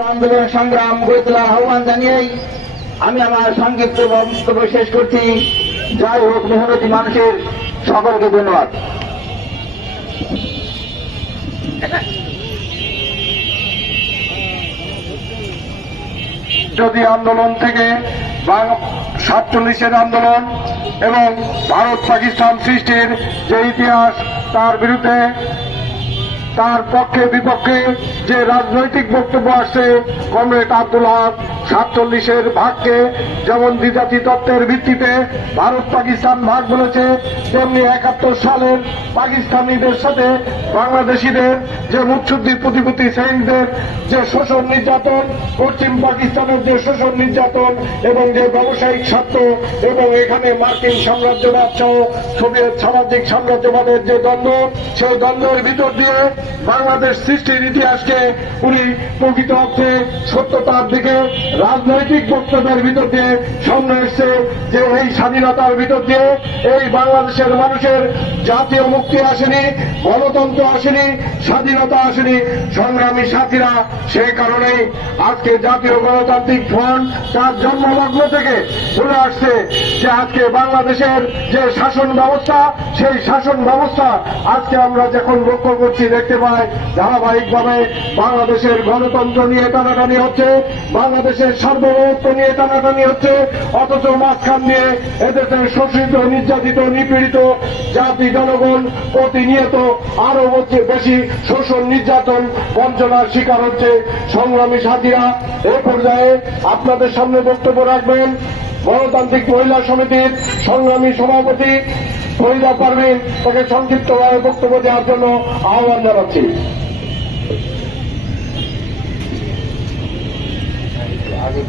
আন্দোলন সংগ্রাম গড়ে তোলার আহ্বান জানিয়েই আমি আমার সংক্ষিপ্ত বক্তব্য শেষ করছি। যাই হোক, মেহনতি মানুষের সকলকে ধন্যবাদ। যদি আন্দোলন থেকে 47-এর আন্দোলন এবং ভারত পাকিস্তান সৃষ্টির যে ইতিহাস, তার বিরুদ্ধে তার পক্ষে বিপক্ষে যে রাজনৈতিক বক্তব্য আসছে, কমরেড আব্দুল হক 47-এর ভাগকে যেমন দ্বিজাতি তত্ত্বের ভিত্তিতে ভারত পাকিস্তান ভাগ বলেছে, তেমনি 71 সালের পাকিস্তানিদের সাথে বাংলাদেশিদের যে মুৎসুদ্দি প্রতিপত্তি শ্রেণীদের যে শোষণ নির্যাতন, পশ্চিম পাকিস্তানের যে শোষণ নির্যাতন এবং যে ব্যবসায়িক স্বার্থ এবং এখানে মার্কিন সাম্রাজ্যবাদ সহ সোভিয়েত সামাজিক সাম্রাজ্যবাদের যে দ্বন্দ্ব, সেই দ্বন্দ্বের ভিতর দিয়ে বাংলাদেশ সৃষ্টির ইতিহাসকে উনি প্রকৃত অর্থে সত্যতার দিকে রাজনৈতিক বক্তব্যের ভিতর দিয়ে সামনে এসছে যে এই স্বাধীনতার ভিতর দিয়ে এই বাংলাদেশের মানুষের জাতীয় মুক্তি আসেনি, গণতন্ত্র আসেনি, স্বাধীনতা আসেনি। সংগ্রামী সাথীরা, সেই কারণেই আজকে জাতীয় গণতান্ত্রিক ফ্রন্ট তার জন্মলগ্ন থেকে বলে আসছে যে আজকে বাংলাদেশের যে শাসন ব্যবস্থা, সেই শাসন ব্যবস্থা আজকে আমরা যখন লক্ষ্য করছি, দেখতে পাই ধারাবাহিকভাবে বাংলাদেশের গণতন্ত্র নিয়ে টানাটানি হচ্ছে, বাংলাদেশের সার্বভৌমত্ব নিয়ে টানাটানি হচ্ছে, অথচ মাঝখান দিয়ে এদেশের শোষিত, নির্যাতিত, নিপীড়িত জাতি জনগণ প্রতিনিয়ত আরো বেশি শোষণ, নির্যাতন, বঞ্চনার শিকার হচ্ছে। সংগ্রামী সাথীরা, এই পর্যায়ে আপনাদের সামনে বক্তব্য রাখবেন গণতান্ত্রিক মহিলা সমিতির সংগ্রামী সভাপতি ফরিদা পারভিন। তাকে সংক্ষিপ্তভাবে বক্তব্য দেওয়ার জন্য আহ্বান জানাচ্ছি। আগে